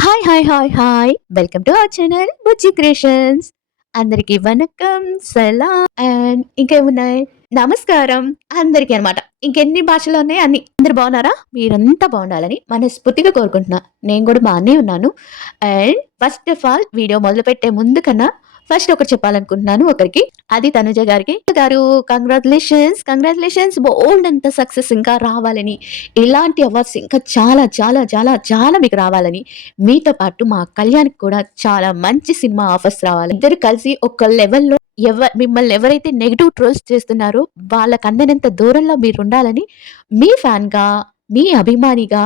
Hi hi hi hi welcome to our channel Bujji creations. అందరికి వనకం సలాం and ఇంకేమున్నాయి నమస్కారం అందరికీ అనమాట. ఇంకెన్ని భాషలు ఉన్నాయి అన్ని. అందరు బాగున్నారా? మీరంతా బాగుండాలని మనస్ఫూర్తిగా కోరుకుంటున్నా. నేను కూడా బాగానే ఉన్నాను. And first of all video మొదలు పెట్టే ముందు కన్నా ఫస్ట్ ఒకటి చెప్పాలనుకుంటున్నాను ఒకరికి. అది తనుజ గారికి. గారు కంగ్రాచులేషన్స్ కంగ్రాచులేషన్స్, బోల్డ్ అంత సక్సెస్ ఇంకా రావాలని, ఇలాంటి అవార్డ్స్ ఇంకా చాలా చాలా చాలా చాలా మీకు రావాలని, మీతో పాటు మా కళ్యాణ్‌కి కూడా చాలా మంచి సినిమా ఆఫర్స్ రావాలి. ఇద్దరు కలిసి ఒక లెవెల్‌లో మిమ్మల్ని ఎవరైతే నెగెటివ్ ట్రోల్స్ చేస్తున్నారో వాళ్ళకి అందనంత దూరంలో మీరుండాలని మీ ఫ్యాన్‌గా, మీ అభిమానిగా,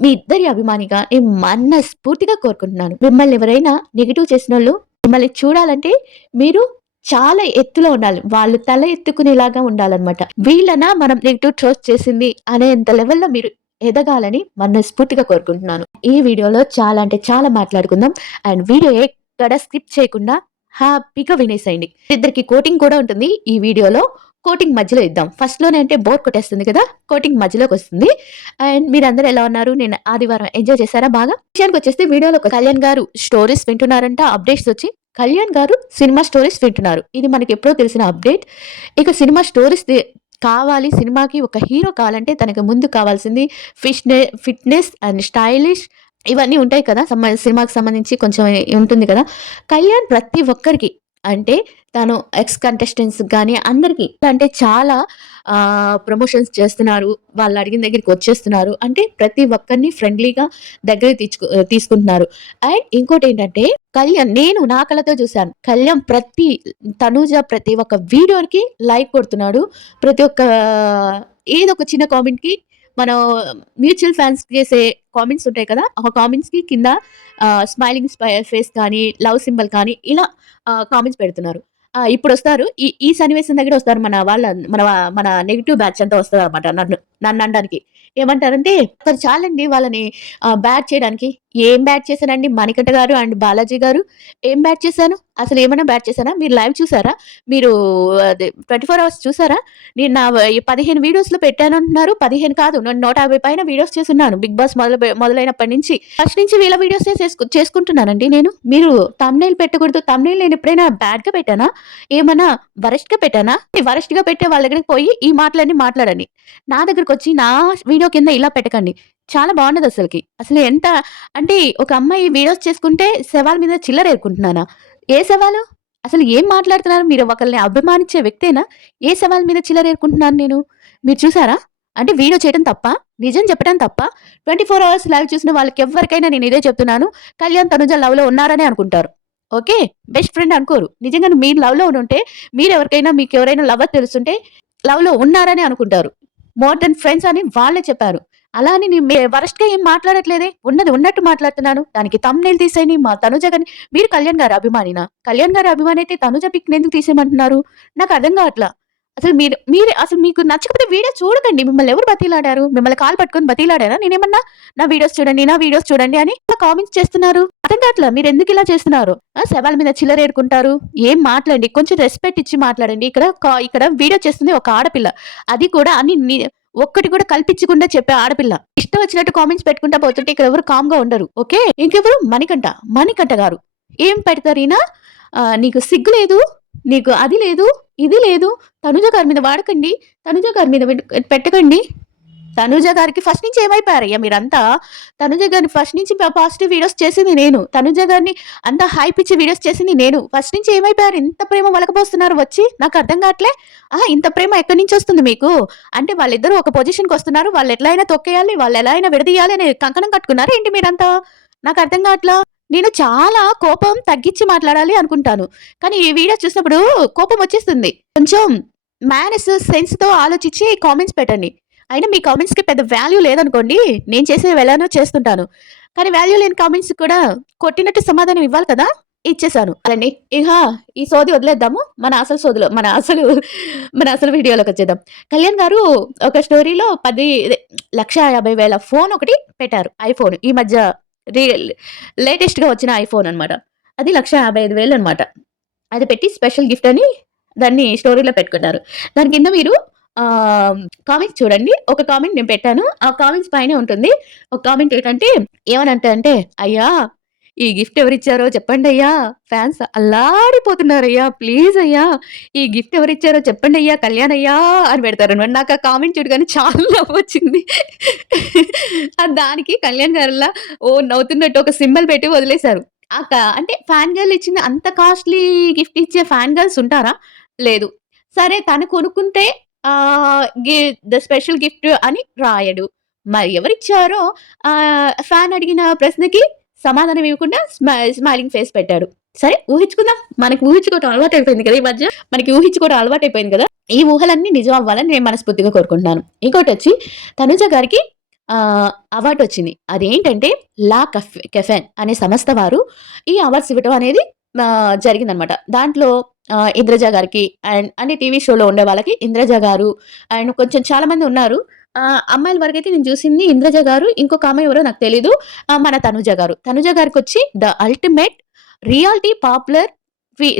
మీ ఇద్దరి అభిమానిగా నేను మనస్ఫూర్తిగా కోరుకుంటున్నాను. మిమ్మల్ని ఎవరైనా నెగెటివ్ చేసినోళ్ళు మిమ్మల్ని చూడాలంటే మీరు చాలా ఎత్తులో ఉండాలి. వాళ్ళు తల ఎత్తుకునేలాగా ఉండాలన్నమాట. వీళ్ళనా మనం నెగెటివ్ ట్రోల్స్ చేసింది అనేంత లెవెల్‌లో మీరు ఎదగాలని మనస్ఫూర్తిగా కోరుకుంటున్నాను. ఈ వీడియోలో చాలా అంటే చాలా మాట్లాడుకుందాం. అండ్ వీడియో ఎక్కడ స్కిప్ చేయకుండా హ్యాపీగా వినేసేయండి. ఇద్దరికి కోటింగ్ కూడా ఉంటుంది ఈ వీడియోలో. కోటింగ్ మధ్యలో ఇద్దాం. ఫస్ట్‌లోనే అంటే బోర్ కొట్టేస్తుంది కదా! కోటింగ్ మధ్యలోకొస్తుంది. అండ్ మీరందరూ ఎలా ఉన్నారు? నేను ఆదివారం ఎంజాయ్ చేశారా బాగా? విషయానికొచ్చేస్తే వీడియోలో కళ్యాణ్ గారు స్టోరీస్ వింటున్నారంట. అప్డేట్స్ వచ్చి కళ్యాణ్ గారు సినిమా స్టోరీస్ వింటున్నారు. ఇది మనకెప్పుడో తెలిసిన అప్డేట్. ఇక సినిమా స్టోరీస్ కావాలి, సినిమాకి ఒక హీరో కావాలంటే తనకు ముందు కావాల్సింది ఫిట్‌నెస్ అండ్ స్టైలిష్ ఇవన్నీ ఉంటాయి కదా! సినిమాకి సంబంధించి కొంచెం ఉంటుంది కదా! కళ్యాణ్ ప్రతి ఒక్కరికి అంటే తను ఎక్స్ కంటెస్టెంట్స్‌కి గాని అందరికి అంటే చాలా ప్రమోషన్స్ చేస్తున్నారు. వాళ్ళు అడిగిన దగ్గరికి వచ్చేస్తున్నారు. అంటే ప్రతి ఒక్కరిని ఫ్రెండ్లీగా దగ్గరికి తీసుకుంటున్నారు. అండ్ ఇంకోటేంటంటే కళ్యాణ్ నేను నా కళ్ళతో చూసాను. కళ్యాణ్ తనూజ ప్రతి ఒక్క వీడియోకి లైక్ కొడుతున్నాడు. ప్రతి ఒక్క ఏదో ఒక చిన్న కామెంట్‌కి మనం మ్యూచువల్ ఫాన్స్ చేసే కామెంట్స్ ఉంటాయి కదా! ఆ కామెంట్స్‌కి కింద స్మైలింగ్ ఫేస్ కానీ, లవ్ సింబల్ కానీ ఇలా కామెంట్స్ పెడుతున్నారు. ఇప్పుడొస్తారు. ఈ ఈ సన్నివేశం దగ్గర వస్తారు మన మన నెగెటివ్ బ్యాచ్ అంతా వస్తదనమాట నన్ననడానికి. ఏమంటారంటే, "ఒకరు చాలండి వాళ్ళని బ్యాట్ చేయడానికి." ఏం బ్యాట్ చేశానండి మణికంఠ గారు అండ్ బాలాజీ గారు? ఏం బ్యాట్ చేశాను? అసలేమన్నా బ్యాట్ చేశానా? మీరు లైవ్ చూసారా? మీరు అదే 24 అవర్స్ చూసారా? నేను 15 వీడియోస్‌లో పెట్టానంటున్నారు. 15 కాదు, నేను 150 పైన వీడియోస్ చేసున్నాను. 'బిగ్ బాస్' మొదలైనప్పటి నుంచి. ఫస్ట్ నుంచి వీళ్ళ వీడియోసే చేసుకుంటున్నానండి నేను. మీరు థంబ్‌నెయిల్ పెట్టకూడదు. థంబ్‌నెయిల్ నేనెప్పుడైనా బ్యాడ్‌గా పెట్టానా? ఏమన్నా వరస్ట్‌గా పెట్టానా? వరస్ట్‌గా పెట్టే వాళ్ళ దగ్గరికి పోయి ఈ మాటలన్నీ మాట్లాడండి. నా దగ్గరకొచ్చి నా వీడియో కింద ఇలా పెట్టకండి. చాలా బావుండదసలకి. అసలు ఎంత అంటే ఒక అమ్మాయి వీడియోస్ చేసుకుంటే శవాల మీద చిల్లరేరుకుంటున్నానా? ఏ శవాలు? అసలు ఏం మాట్లాడుతున్నారు? మీరు ఒకళ్ళని అభిమానించే వ్యక్తేనా? ఏ శవాల మీద చిల్లరేరుకుంటున్నాను నేను? మీరు చూసారా? అంటే వీడియో చేయడం తప్పా? నిజం చెప్పడం తప్పా? 24 అవర్స్ లైవ్ చూసిన వాళ్ళకెవ్వరికైనా నేను ఇదే చెప్తున్నాను. కళ్యాణ్, తనుజ లవ్‌లో ఉన్నారనే అనుకుంటారు. ఓకే. బెస్ట్ ఫ్రెండ్ అనుకోరు. నిజంగానే మీరు లవ్‌లో ఉండుంటే మీకెవరైనా లవర్ తెలుసుంటే లవ్‌లో ఉన్నారనే అనుకుంటారు. మోర్ దెన్ ఫ్రెండ్స్ అని వాళ్ళే చెప్పారు. అలా అని వరస్ట్‌గా ఏం మాట్లాడట్లేదే. ఉన్నది ఉన్నట్టు మాట్లాడుతున్నాను. దానికి థంబ్‌నెయిల్ తీసేయండి. మా తనుజ గారిని మీరు కళ్యాణ్ గారి అభిమానినా? కళ్యాణ్ గారి అభిమాని అయితే తనుజ పిక్‌నెందుకు తీసేయమంటున్నారు? నాకు అర్థం కావట్లా. అసలు మీరే అసలు మీకు నచ్చకపోతే వీడియో చూడకండి. మిమ్మల్ని ఎవరు బతిమిలాడారు? మిమ్మల్ని కాళ్ళు పట్టుకొని బతిమిలాడానా నేనేమన్నా? నా వీడియోస్ చూడండి అని కామెంట్స్ చేస్తున్నారు. అర్థం కావట్లా. మీరెందుకు ఇలా చేస్తున్నారు? శవాల మీద చిల్లరేరుకుంటారు. ఏం మాట్లాడండి. కొంచెం రెస్పెక్ట్ ఇచ్చి మాట్లాడండి. ఇక్కడ వీడియో చేస్తుంది ఒక ఆడపిల్ల. అది కూడా ఒక్కటి కూడా కల్పించకుండా చెప్పే ఆడపిల్ల. ఇష్టం వచ్చినట్టు కామెంట్స్ పెట్టుకుంటా పోతుంటే ఇక్కడ ఎవరు కామ్‌గా ఉండరు. ఓకే. ఇంకెవరు మణికంఠ గారు. ఏం పెడతారు ఈయన? నీకు సిగ్గు లేదు. నీకు అది లేదు. ఇది లేదు. తనుజ గారి మీద వాడకండి. తనుజ గారి మీద పెట్టకండి. తనుజ గారికి ఫస్ట్ నుంచి ఏమైపోయారయ్యా మీరంతా? తనుజ గారిని ఫస్ట్ నుంచి పాజిటివ్ వీడియోస్ చేసింది నేను. తనుజ గారిని అంత హైప్ ఇచ్చి వీడియోస్ చేసింది నేను. ఫస్ట్ నుంచి ఏమైపోయారు? ఇంత ప్రేమ ఒలకబోస్తున్నారు వచ్చి? నాకు అర్థం కావట్లే. ఇంత ప్రేమ ఎక్కడి నుంచి వస్తుంది మీకు? అంటే వాళ్ళిద్దరూ ఒక పొజిషన్‌కి వస్తున్నారు. వాళ్ళు ఎట్లా అయినా తొక్కేయాలి, వాళ్ళు ఎలా అయినా విడదీయాలి అనే కంకణం కట్టుకున్నారా ఏంటి మీరంతా? నాకు అర్థం కావట్లా. నేను చాలా కోపం తగ్గించి మాట్లాడాలి అనుకుంటాను. కానీ ఈ వీడియో చూసినప్పుడు కోపం వచ్చేస్తుంది. కొంచెం సెన్స్‌తో ఆలోచించి కామెంట్స్ పెట్టండి. అయినా మీ కామెంట్స్‌కి పెద్ద వాల్యూ లేదనుకోండి. నేను చేసేవి ఎలానో చేస్తుంటాను. కానీ వాల్యూ లేని కామెంట్స్‌కి కూడా కొట్టినట్టు సమాధానం ఇవ్వాలి కదా! ఇచ్చేసాను. అదండి. ఇహ ఈ సోది వదిలేద్దాము. మన అసలు వీడియోలోకొచ్చేద్దాం. కళ్యాణ్ గారు ఒక స్టోరీలో 1,50,000 ఫోన్ ఒకటి పెట్టారు. ఐఫోన్. ఈ మధ్య రియల్ లేటెస్ట్‌గా వచ్చిన ఐఫోన్ అన్నమాట. అది 1,55,000 అన్నమాట. అది పెట్టి స్పెషల్ గిఫ్ట్ అని దాన్ని స్టోరీలో పెట్టుకున్నారు. దాని కింద మీరు కామెంట్స్ చూడండి. ఒక కామెంట్ నేను పెట్టాను. ఆ కామెంట్స్ పైనే ఉంటుంది. ఒక కామెంట్ ఏంటంటే ఏమనంటే, "అయ్యా! ఈ గిఫ్ట్ ఎవరిచ్చారో చెప్పండయ్యా! ఫ్యాన్స్ అల్లాడిపోతున్నారయ్యా! ప్లీజ్ అయ్యా! ఈ గిఫ్ట్ ఎవరిచ్చారో చెప్పండయ్యా! కళ్యాణ్ అయ్యా!" అని పెడతారనమాట. నాకు ఆ కామెంట్ చూడగానే చాలా నవ్వొచ్చింది. దానికి కళ్యాణ్ గారులా నవ్వుతున్నట్టు ఒక సింబల్ పెట్టి వదిలేసారు. అంటే ఫ్యాన్ గర్ల్ ఇచ్చిన అంత కాస్ట్‌లీ గిఫ్ట్ ఇచ్చే ఫ్యాన్ గర్ల్స్ ఉంటారా? లేదు. సరే తను కొనుక్కుంటే ఆహ్, గి ద స్పెషల్ గిఫ్ట్ అని రాయడు. మరి ఎవరిచ్చారో ఫ్యాన్ అడిగిన ప్రశ్నకి సమాధానం ఇవ్వకుండా స్మైలింగ్ ఫేస్ పెట్టాడు. సరే ఊహించుకుందాం. మనకి ఊహించుకోవటం అలవాటయిపోయింది కదా! ఈ మధ్య. మనకి ఊహించుకోవడం అలవాటయిపోయింది కదా! ఈ ఊహలన్నీ నిజం అవ్వాలని నేను మనస్ఫూర్తిగా కోరుకుంటున్నాను. ఇంకోటొచ్చి తనుజ గారికి అవార్డొచ్చింది. అదేంటంటే కెఫెన్ అనే సంస్థ వారు ఈ అవార్డ్స్ ఇవ్వటం అనేది జరిగిందనమాట. దాంట్లో ఇంద్రజ గారికి అన్ని టీవీ షోలో ఉండే వాళ్ళకి ఇంద్రజ గారు అండ్ కొంచెం చాలా మంది ఉన్నారు. అమ్మాయిల వరకైతే నేను చూసింది ఇంద్రజ గారు, ఇంకొక ఆమె ఎవరో నాకు తెలీదు. మన తనుజ గారు. తనుజ గారికొచ్చి ద అల్టిమేట్ రియాలిటీ పాపులర్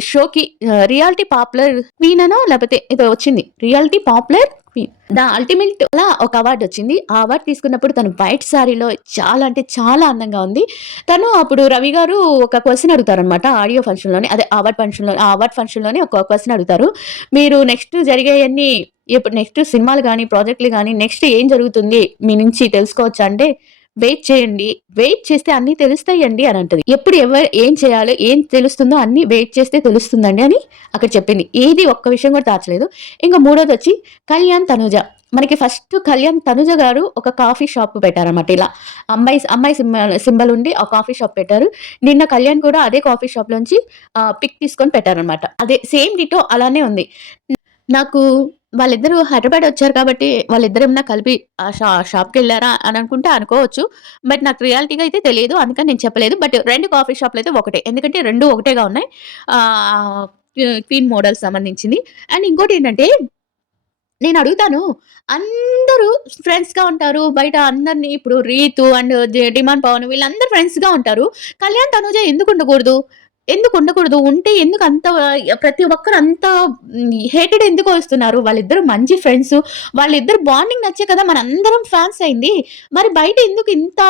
షోకి రియాలిటీ పాపులర్ క్వీన్ అనో లేకపోతే ఏదో వచ్చింది. Reality popular queen. The ultimate అలా ఒక అవార్డ్ వచ్చింది. ఆ అవార్డ్ తీసుకున్నప్పుడు తను వైట్ సారీలో చాలా అంటే చాలా అందంగా ఉంది. తను అప్పుడు రవి గారు ఒక క్వెషన్ అడుగుతారనమాట ఆడియో ఫంక్షన్‌లోనే. అదే అవార్డ్ ఫంక్షన్‌లోనే ఒక క్వెషన్ అడుగుతారు. మీరు నెక్స్ట్ జరిగేయన్నీ ఇప్పుడు నెక్స్ట్ సినిమాలు గాని, ప్రాజెక్ట్‌లు గాని నెక్స్ట్ ఏం జరుగుతుంది మీ నుంచి తెలుసుకోవచ్చా అంటే, వెయిట్ చేయండి. వెయిట్ చేస్తే అన్నీ తెలుస్తాయండి అని అంటది. ఎప్పుడు ఏం చేయాలో, ఏం తెలుస్తుందో అన్నీ వెయిట్ చేస్తే తెలుస్తుందండి అని అక్కడ చెప్పింది. ఏది ఒక్క విషయం కూడా దాచలేదు. ఇంక మూడోదొచ్చి కళ్యాణ్, తనూజ. మనకి ఫస్ట్ కళ్యాణ్, తనుజ గారు ఒక కాఫీ షాప్ పెట్టారన్నమాట ఇలా. అమ్మాయి సింబల్ ఉండి ఆ కాఫీ షాప్ పెట్టారు. నిన్న కళ్యాణ్ కూడా అదే కాఫీ షాప్‌లోంచి పిక్ తీసుకొని పెట్టారన్నమాట. అదే సేమ్ డిటో అలానే ఉంది. నాకు వాళ్ళిద్దరూ హైదరాబాద్ వచ్చారు కాబట్టి వాళ్ళిద్దరేమన్నా కలిపి షాప్‌కెళ్లారా అని అనుకుంటే అనుకోవచ్చు. బట్ నాకు రియాలిటీగా అయితే తెలీదు. అందుకని నేను చెప్పలేదు. బట్ 2 కాఫీ షాప్‌లయితే ఒకటే. ఎందుకంటే 2 ఒకటేగా ఉన్నాయి. ఆహ్, క్వీన్ మోడల్స్ సంబంధించింది. అండ్ ఇంకోటేంటంటే నేనడుగుతాను. అందరూ ఫ్రెండ్స్‌గా ఉంటారు. బయట అందరిని ఇప్పుడు రీతు అండ్ డిమాండ్ పవన్ వీళ్ళందరూ ఫ్రెండ్స్‌గా ఉంటారు. కళ్యాణ్, తనుజ ఎందుకుండకూడదు? ఎందుకుండకూడదు? ఉంటే ఎందుకంత ప్రతి ఒక్కరు అంత హేటెడ్ ఎందుకు వస్తున్నారు? వాళ్ళిద్దరూ మంచి ఫ్రెండ్సు. వాళ్ళిద్దరు బాండింగ్ నచ్చే కదా మనందరం ఫ్యాన్స్ అయింది. మరి బయట ఎందుకు ఇంత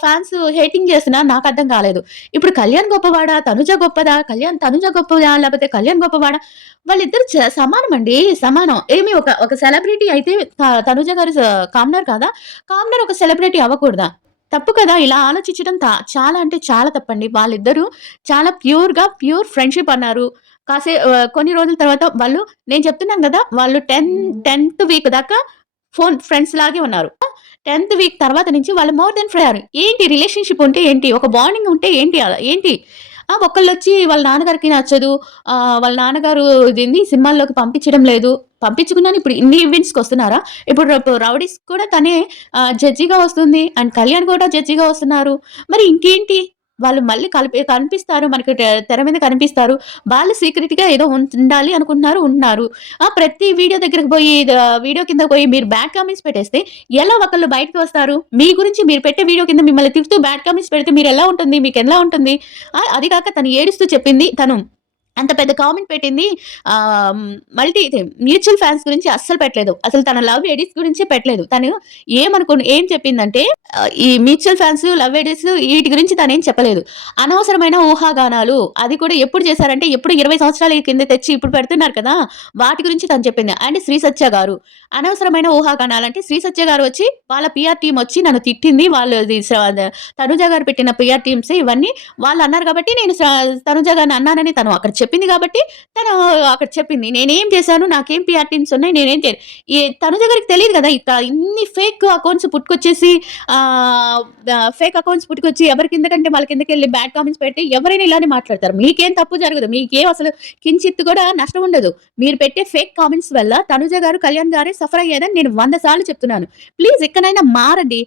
ఫ్యాన్స్ హేటింగ్ చేస్తున్నారు నాకర్థం కాలేదు. ఇప్పుడు కళ్యాణ్ గొప్పవాడా? తనుజ గొప్పదా? తనుజ గొప్పదా? లేపోతే కళ్యాణ్ గొప్పవాడా? వాళ్ళిద్దరు సమానమండి. సమానం. ఏమి ఒక సెలబ్రిటీ అయితే తనుజ గారు కామనర్ కాదా? కామనర్ ఒక సెలబ్రిటీ అవ్వకూడదా? తప్పు కదా! ఇలా ఆలోచించడం చాలా అంటే చాలా తప్పండి. వాళ్ళిద్దరూ చాలా ప్యూర్ ఫ్రెండ్‌షిప్ అన్నారు. కొన్ని రోజుల తర్వాత నేను చెప్తున్నాను గదా! వాళ్ళు 10థ్ వీక్ దాకా ఫ్రెండ్స్ లాగే ఉన్నారు. 10థ్ వీక్ తర్వాత నుంచి వాళ్ళు మోర్ దెన్ ఏంటి రిలేషన్‌షిప్ ఉంటే ఏంటి? ఒక బాండింగ్ ఉంటే ఏంటి ఏంటి? ఒకళ్ళొచ్చి వాళ్ళ నాన్నగారికి నచ్చదు. వాళ్ళ నాన్నగారు సినిమాల్లోకి పంపించడం లేదు. పంపించకుండానే ఇప్పుడు ఇన్ని ఈవెంట్స్‌కొస్తున్నారా? ఇప్పుడు రేపు 'రౌడీస్' కూడా తనే జడ్జిగా వస్తుంది. అండ్ కళ్యాణ్ కూడా జడ్జిగా వస్తున్నారు. మరి ఇంకేంటి? వాళ్ళు మళ్ళీ కనిపిస్తారు. మనకి తెర మీద కనిపిస్తారు. వాళ్ళు సీక్రెట్‌గా ఏదో ఉండాలి అనుకుంటున్నారు, ఉంటున్నారు. ప్రతి వీడియో దగ్గరకి పోయి వీడియో కిందకి పోయి మీరు బ్యాడ్ కామెంట్స్ పెట్టేస్తే ఎలా ఒకళ్ళు బయటకి వస్తారు? మీ గురించి మీరు పెట్టే వీడియో కింద మిమ్మల్ని తిడుతూ బ్యాడ్ కామెంట్స్ పెడితే మీరెలా ఉంటుంది? మీకెలా ఉంటుంది? అది కాక తను ఏడుస్తూ చెప్పింది తను అంత పెద్ద కామెంట్ పెట్టింది. ఆహ్, ఇది మ్యూచువల్ ఫాన్స్ గురించి అస్సలు పెట్టలేదు. అసలు తన లవ్ ఎడిట్స్ గురించే పెట్టలేదు. తను ఏం చెప్పిందంటే ఈ మ్యూచువల్ ఫాన్స్, లవ్ ఎడిట్స్ ఈటి గురించి తనేం చెప్పలేదు. అనవసరమైన ఊహాగానాలు అది కూడా ఎప్పుడు చేశారంటే ఎప్పుడు 20 సంవత్సరాల కింద తెచ్చి ఇప్పుడు పెడుతున్నారు కదా! వాటి గురించి తను చెప్పింది. అండ్ శ్రీ సత్య గారు అనవసరమైన ఊహాగానాలంటే శ్రీ సత్య గారు వచ్చి వాళ్ళ పీఆర్ టీమ్ వచ్చి నన్ను తిట్టింది. తనుజ గారు పెట్టిన పీఆర్ టీమ్స్ ఇవన్నీ వాళ్ళన్నారు కాబట్టి నేను తనుజ గారిని అన్నానని తను అక్కడ చెప్పింది కాబట్టి తను అక్కడ చెప్పింది. నేనేం చేశాను? నాకేం పీఆర్ టీమ్స్ ఉన్నాయి. నేనేం చేయను. తనుజ గారికి తెలీదు కదా! ఇక్కడ ఇన్ని ఫేక్ అకౌంట్స్ పుట్టుకొచ్చేసి ఫేక్ అకౌంట్స్ పుట్టుకొచ్చి ఎవరి కిందకంటే వాళ్ళ కిందకెళ్ళి బ్యాడ్ కామెంట్స్ పెట్టి ఎవరైనా ఇలానే మాట్లాడతారు. మీకేం తప్పు జరగదు. మీకేం అసలు కించిత్తు కూడా నష్టం ఉండదు. మీరు పెట్టే ఫేక్ కామెంట్స్ వల్ల తనుజ గారు, కళ్యాణ్ గారే సఫర్ అయ్యేదని నేను 100 సార్లు చెప్తున్నాను. ప్లీజ్ ఇకనైనా మారండి.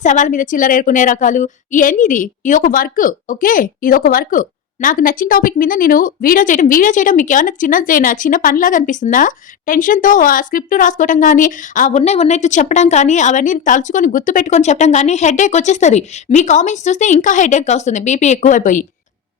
శవాల మీద చిల్లర ఏరుకునే రకాలు ఇయన్నీది. ఇదొక వర్క్. ఓకే. ఇదొక వర్క్. నాకు నచ్చిన టాపిక్ మీద నేను వీడియో చేయడం మీకేమన్నా చిన్న పనిలాగా అనిపిస్తుందా? టెన్షన్‌తో స్క్రిప్ట్ రాసుకోవటం గాని, ఉన్నట్టు చెప్పడం కానీ, అవన్నీ తలుచుకొని గుర్తుపెట్టుకొని చెప్పడం గాని హెడేక్ వచ్చేస్తది. మీ కామెంట్స్ చూస్తే ఇంకా హెడేక్ వస్తుంది బీపీ ఎక్కువైపోయి.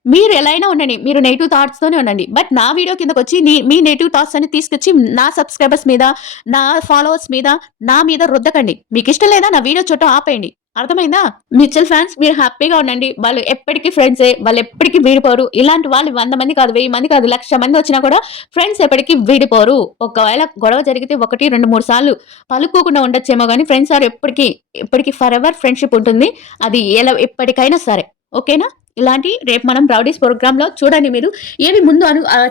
మీరు ఎలా అయినా ఉండండి. మీరు నెగెటివ్ థాట్స్‌తోనే ఉండండి. బట్ నా వీడియో కిందకొచ్చి మీ నెగెటివ్ థాట్స్ అన్ని తీసుకొచ్చి నా సబ్‌స్క్రైబర్స్ మీద, నా ఫాలోవర్స్ మీద, నా మీద రుద్దకండి. మీకిష్టం లేదా నా వీడియో చూడటం ఆపేయండి. అర్థమైందా? మ్యూచువల్ ఫ్యాన్స్ మీరు హ్యాపీగా ఉండండి. వాళ్ళు ఎప్పటికి ఫ్రెండ్సే. వాళ్ళెప్పటికి విడిపోరు. ఇలాంటి వాళ్ళు 100 మంది కాదు, 1000 మంది కాదు, 1,00,000 మంది వచ్చినా కూడా ఫ్రెండ్స్ ఎప్పటికి విడిపోరు. ఒకవేళ గొడవ జరిగితే 1, 2, 3 సార్లు పలుక్కోకుండా ఉండొచ్చేమో గానీ ఫ్రెండ్స్ ఆర్ ఎప్పటికి ఫరెవర్ ఫ్రెండ్‌షిప్ ఉంటుంది. అది ఎప్పటికైనా సరే. ఓకేనా? ఇలాంటి రేపు మనం రౌడీస్ ప్రోగ్రామ్‌లో చూడండి మీరు. ఏవి ముందు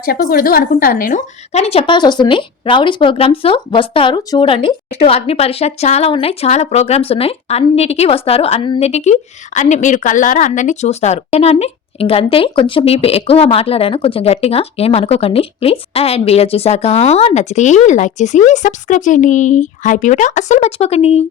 చెప్పకూడదు అనుకుంటాను నేను. కానీ చెప్పాల్సొస్తుంది. రౌడీస్ ప్రోగ్రామ్స్ వస్తారు చూడండి. నెక్స్ట్ అగ్ని పరీక్ష చాలా ఉన్నాయి. చాలా ప్రోగ్రామ్స్ ఉన్నాయి. అన్నిటికి వస్తారు. అన్ని మీరు కళ్ళారా అందరిని చూస్తారు. ఓకేనా అండి? ఇంకంతే. కొంచెం ఎక్కువగా మాట్లాడాను. కొంచెం గట్టిగా ఏమనుకోకండి ప్లీజ్. అండ్ వీడియో చూసాక నచ్చితే లైక్ చేసి సబ్స్క్రైబ్ చేయండి. హ్యాపీ ఇవ్వటం అస్సలు మర్చిపోకండి.